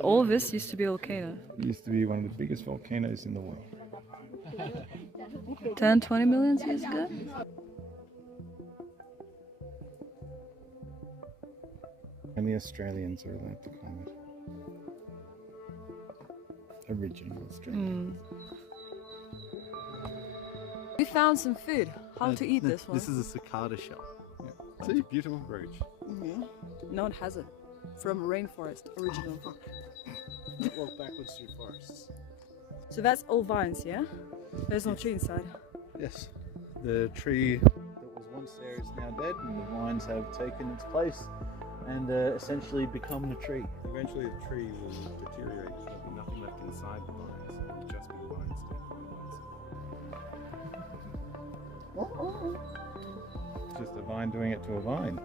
All this used to be a volcano. It used to be one of the biggest volcanoes in the world. 10, 20 million years ago? Only Australians are allowed to climb it. Original Australians. We found some food. How to eat this one? This is a cicada shell. Yeah. See? Beautiful brooch. No one has it. From rainforest, original. Don't walk backwards through forests. So that's all vines, yeah? There's no tree inside. Yes. The tree that was once there is now dead, and the vines have taken its place and essentially become the tree. Eventually the tree will deteriorate. There'll be nothing left inside the vines. It will just be the vines dead. It's just a vine doing it to a vine.